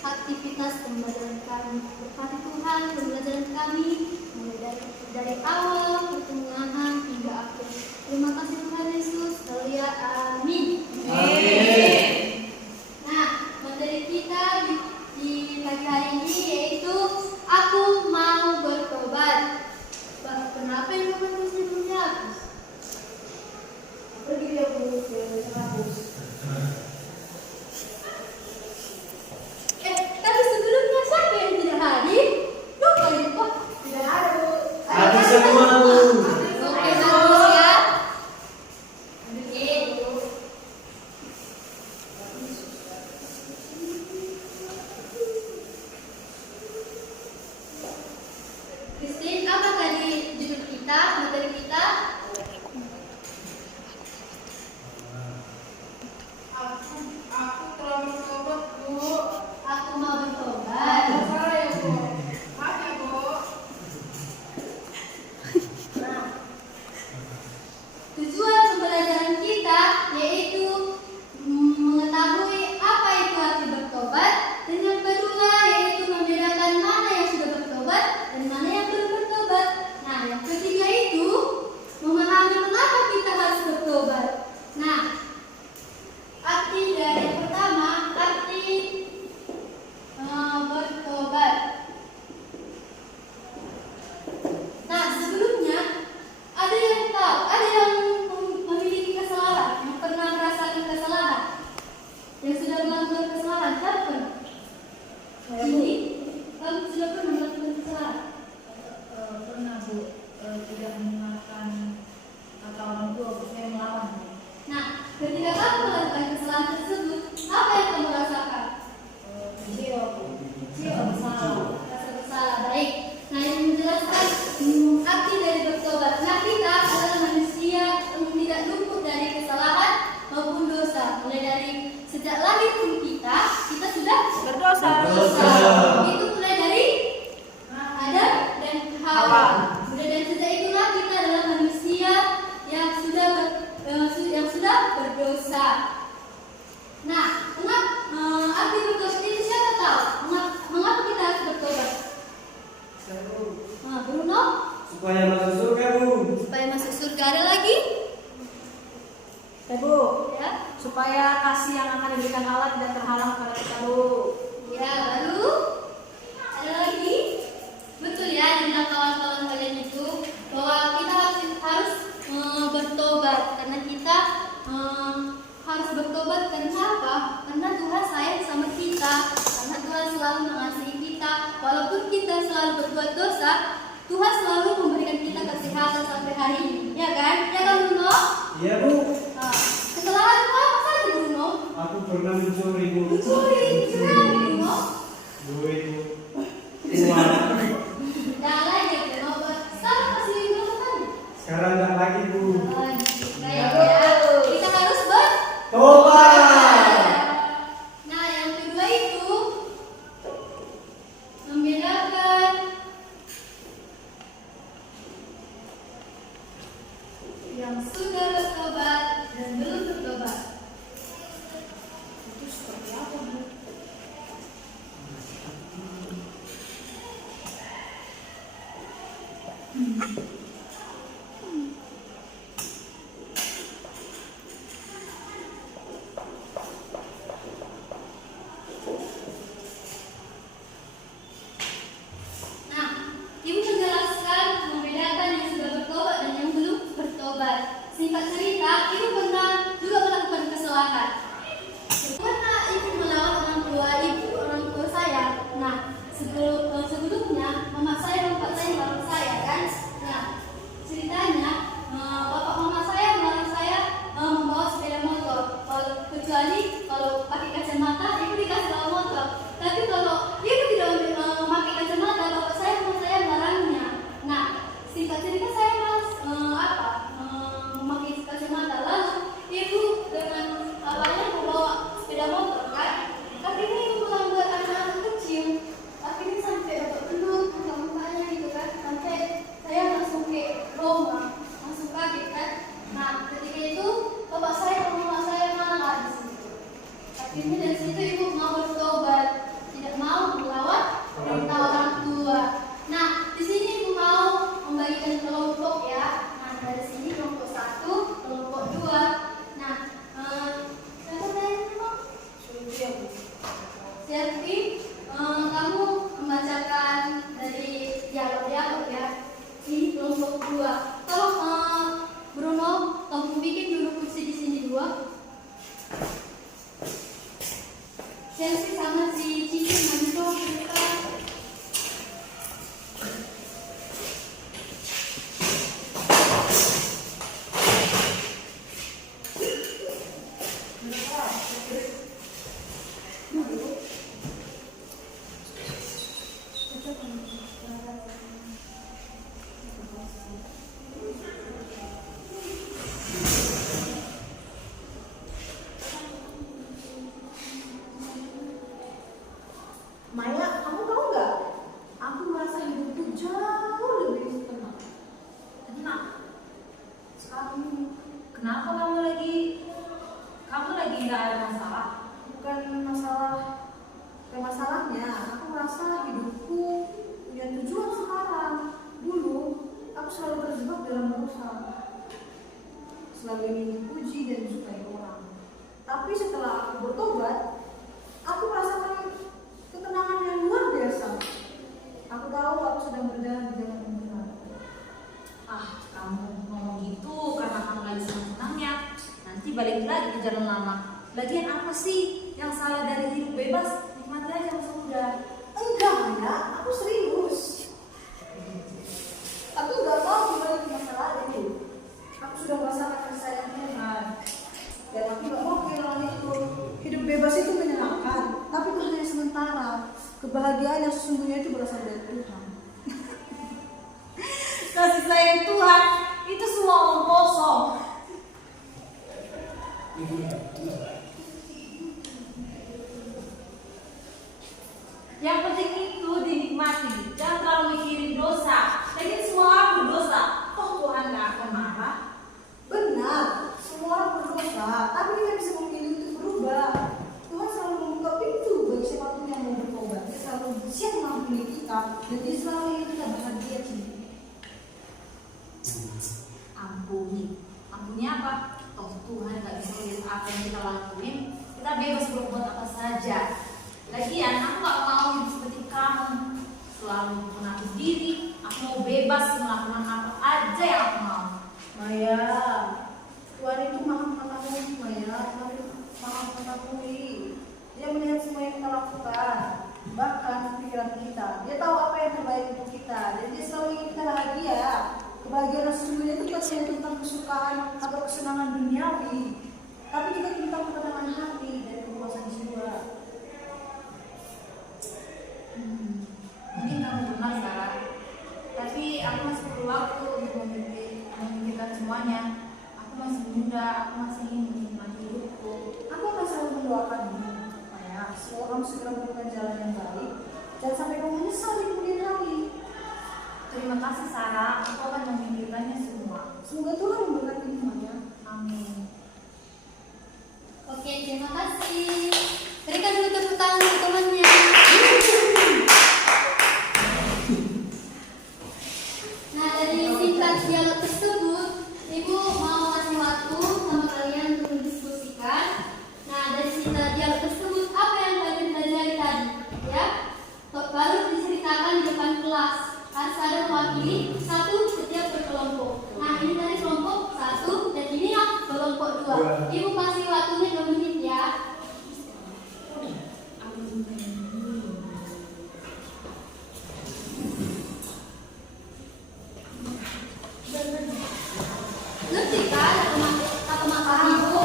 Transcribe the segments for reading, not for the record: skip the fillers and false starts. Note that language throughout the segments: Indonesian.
aktivitas pembelajaran kami. Berkati Tuhan pembelajaran kami mulai dari awal, pertengahan hingga akhir. Terima kasih Tuhan Yesus. Haleluya. Amin. Amin. Nah, materi kita di pagi hari ini yaitu aku mau bertobat. Kenapa yang kamu tulis belum dihapus? Pergi dia hapus. Tapi sebelumnya siapa yang tidak hadir? Lupa lupa. Tidak ada Bu. Hadir semua Bu. Oke, bagus ya. Oke, Bu. Christine, apa tadi judul kita, materi kita? Aku telah bertobat, Bu. Aku mau bertobat. Salah ya, Bu. Maaf ya, Bu. Nah, tujuan pembelajaran kita yaitu mengetahui apa itu arti bertobat, dan yang kedua yaitu membedakan mana yang sudah bertobat dan mana yang belum bertobat. Nah, yang ketiga itu memahami mengapa kita harus bertobat. Nah, arti dari yang pertama, arti bertobat. Nah, sebelumnya ada yang tahu, ada yang memiliki kesalahan, yang pernah merasakan kesalahan, yang sudah melakukan kesalahan, siapa pernah? Ini, kamu sudah pernah melakukan kesalahan? Pernah, Bu. Tidak mendengarkan kata orang tua, saya melawan. Nah, ketika kamu melakukan kesalahan tersebut, apa yang kamu rasakan? Kecewa, Bu. Kecewa, rasa bersalah. Baik. Nah, yang menjelaskan arti dari bertobat. Nah, kita adalah manusia yang tidak luput dari kesalahan maupun dosa. Mulai dari sejak lahir pun kita sudah Berdosa. Itu mulai dari Adam dan Hawa. Mulai dari sejak itulah kita adalah manusia yang sudah berdosa. Nah, arti berdosa itu siapa tahu? Mengapa kita harus bertobat? Nah, Bruno, Supaya masuk surga Bu. supaya masuk surga. Ada lagi? Bu, Ya. supaya kasih yang akan diberikan Allah tidak terhalang pada kita, Bu. Ya, baru ada lagi. Betul ya, dengan kawan-kawan kalian itu bahwa kita harus bertobat, karena kita harus bertobat. Karena apa? Karena Tuhan sayang sama kita, karena Tuhan selalu mengasihi kita. Walaupun kita selalu berbuat dosa, Tuhan selalu memberikan kita kesehatan sampai hari ini, ya kan? Ya kan Bruno? Iya Bu. Nah, kesalahan apa saja Bruno? Aku pernah mencuri Bu. Mencuri, Bruno. Duit Bu. Uang. Jangan lagi Bruno. Sekarang masih berapa? Sekarang enggak lagi Bu. Baik ya. Kita harus Tobat. Nah, yang kedua itu membedakan yang sudah bertobat dan belum bertobat. Itu seperti apa, Bu? Ini dari situ ibu mau bertobat, tidak mau melawan perintah orang tua. Nah, di sini ibu mau membagikan kelompok ya. Nah, dari sini kelompok 1, kelompok 2. Nah, siapa tanya Pak? Selvi, kamu membacakan dari dialog-dialog ya. Ini kelompok 2. Tolong Bruno, kamu bikin dulu kursi di sini 2. Selvi sama si Cici maju dong mereka. Maya, kamu tahu nggak? Aku merasa hidupku jauh lebih tenang. Tenang. Sekarang kenapa kamu lagi nggak ada masalah? Bukan masalah. Masalahnya, aku merasa hidupku punya tujuan sekarang. Dulu, aku selalu terjebak dalam dosa. Selalu ingin dipuji dan disukai orang. Tapi setelah aku bertobat, aku merasakan ketenangan yang luar biasa. Aku tahu aku sedang berjalan di jalan yang benar. Kamu ngomong gitu karena kamu lagi senang-senangnya. Nanti balik lagi ke jalan lama. Lagian apa sih yang salah dari hidup bebas? Nikmati aja masa muda. Enggak, Maya, aku serius. Aku nggak mau kembali ke masa lalu. Aku sudah merasakan kasih sayang Tuhan. Dan aku nggak mau kehilangan itu. Hidup bebas itu menyenangkan, tapi itu hanya sementara. Kebahagiaan yang sesungguhnya itu berasal dari Tuhan. Kasih sayang Tuhan itu semua omong kosong. Yang penting itu dinikmati. Jangan terlalu mikirin dosa. Lagian semua orang berdosa. Toh Tuhan gak akan marah. Benar, semua orang berdosa, tapi kita bisa memilih untuk berubah. Tuhan selalu membuka pintu bagi siapapun yang mau bertobat. Dia selalu siap mengampuni kita, dan dia selalu ingin kita bahagia sendiri. Ampuni apa? Toh Tuhan gak bisa lihat apa yang kita lakuin. Kita bebas berbuat apa saja. Lagian aku gak mau hidup seperti kamu, selalu mengatur diri. Aku mau bebas melakukan apa aja yang aku mau. Maya, Tuhan itu maha mengetahui, Maya, maha mengetahui. Dia melihat semua yang kita lakukan, bahkan pikiran kita. Dia tahu apa yang terbaik untuk kita, dan dia selalu ingin kita bahagia. Kebahagiaan yang sesungguhnya itu bukan hanya tentang kesukaan atau kesenangan duniawi, tapi juga tentang ketenangan hati dan kepuasan jiwa. Mungkin kamu benar Sarah, tapi aku masih perlu waktu untuk memikirkan semuanya. Aku masih muda, aku masih ingin menikmati hidupku. Aku akan selalu mendoakanmu, Maya. Semoga kamu segera menemukan jalan yang baik, dan sampai kamu menyesal di kemudian hari. Terima kasih Sarah, aku akan memikirkannya semua. Semoga Tuhan memberkati Maya. Amin. Oke, terima kasih. Berikan dulu tepuk tangan untuk temannya. Nah, dari singkat dialog tersebut, Ibu mau kasih waktu sama kalian untuk mendiskusikan. Nah, dari singkat dialog tersebut, apa yang kalian pelajari tadi? Ya, baru diceritakan di depan kelas. Harus ada mewakili satu setiap berkelompok. Nah, ini dari kelompok 1 dan ini yang kelompok 2. Ibu kasih waktunya 2 menit ya. Ngerti kan apa maksud ibu?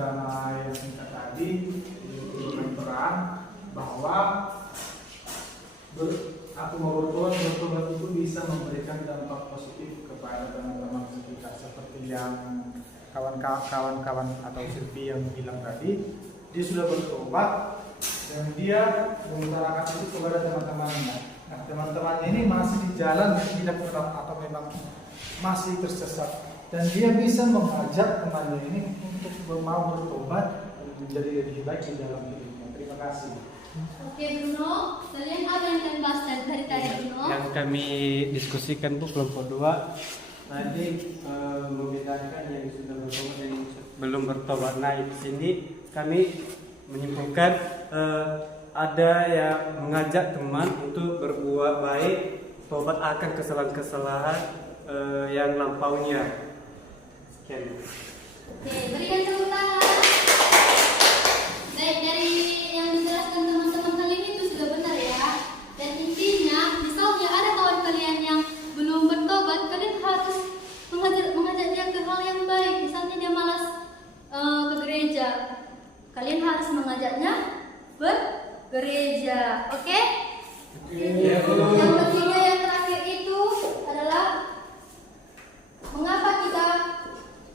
drama yang singkat tadi memberikan peran bahwa aku mau bertobat itu bisa memberikan dampak positif kepada teman-teman sekitar, seperti yang kawan-kawan atau Silvi yang bilang tadi, dia sudah bertobat dan dia mengutarakan itu kepada teman-temannya. Nah, teman-temannya ini masih di jalan yang tidak benar atau memang masih tersesat, dan dia bisa mengajak temannya ini untuk mau bertobat dan menjadi lebih baik di dalam hidupnya. Terima kasih. Oke Bruno, kalian apa yang kalian bahas dari tadi Bruno? Yang kami diskusikan Bu kelompok 2 tadi membedakan yang sudah bertobat dan yang belum bertobat. Nah di sini kami menyimpulkan ada yang mengajak teman untuk berbuat baik, tobat akan kesalahan-kesalahan yang lampaunya. Sekian. Oke, berikan tepuk tangan. Baik, dari yang dijelaskan teman-teman kalian itu sudah benar ya. Dan intinya, misalnya ada kawan kalian yang belum bertobat, kalian harus mengajak dia ke hal yang baik. Misalnya dia malas ke gereja, kalian harus mengajaknya bergereja. Oke? Ya, Bu. Yang ketiga yang terakhir itu adalah mengapa kita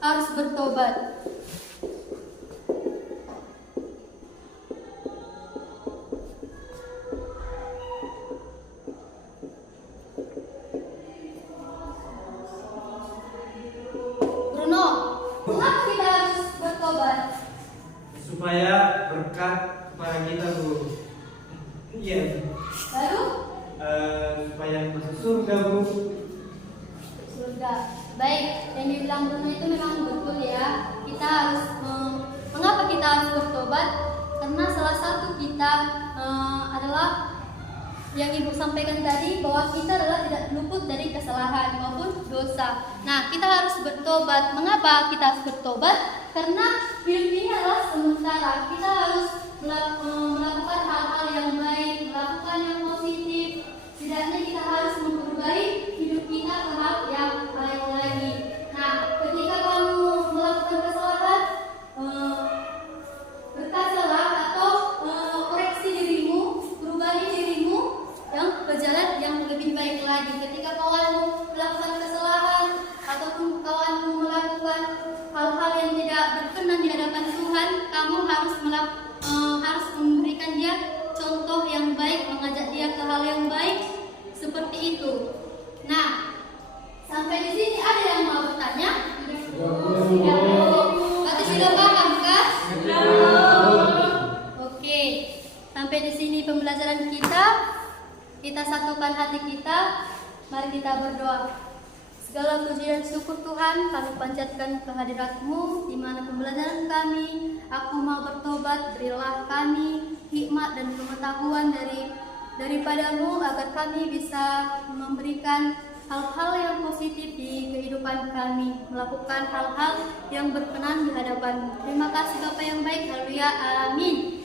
harus bertobat. Bruno, mengapa kita harus bertobat? Supaya berkat kepada kita Bu. Iya. Lalu Supaya masuk surga Bu. surga. Baik, yang dibilang Bruno itu memang betul ya. Kita harus mengapa kita harus bertobat? Karena salah satu kita adalah yang Ibu sampaikan tadi, bahwa kita adalah tidak luput dari kesalahan maupun dosa. Nah, kita harus bertobat. Mengapa kita harus bertobat? Karena hidup ini adalah sementara. Kita harus melakukan hal-hal yang baik, melakukan yang positif. Setidaknya kita harus memperbaiki hidup kita ke hal yang baik lagi. Nah, ketika kamu melakukan kesalahan, berkasalah atau koreksi dirimu, perubahi dirimu yang berjalan yang lebih baik lagi. Ketika kawanmu melakukan kesalahan ataupun kawanmu melakukan hal-hal yang tidak berkenan di hadapan Tuhan, kamu harus memberikan dia contoh yang baik, mengajak dia ke hal yang baik seperti itu. Nah, sampai di sini ada yang mau bertanya? Berarti sudah paham kan? Oke, sampai di sini pembelajaran kita. Kita satukan hati kita. Mari kita berdoa. Segala puji dan syukur Tuhan kami panjatkan kehadirat-Mu, di mana pembelajaran kami, aku mau bertobat, berilah kami hikmat dan pengetahuan daripada-Mu, agar kami bisa memberikan hal-hal yang positif di kehidupan kami, melakukan hal-hal yang berkenan di hadapan-Mu. Terima kasih Bapa yang baik, haleluya, amin.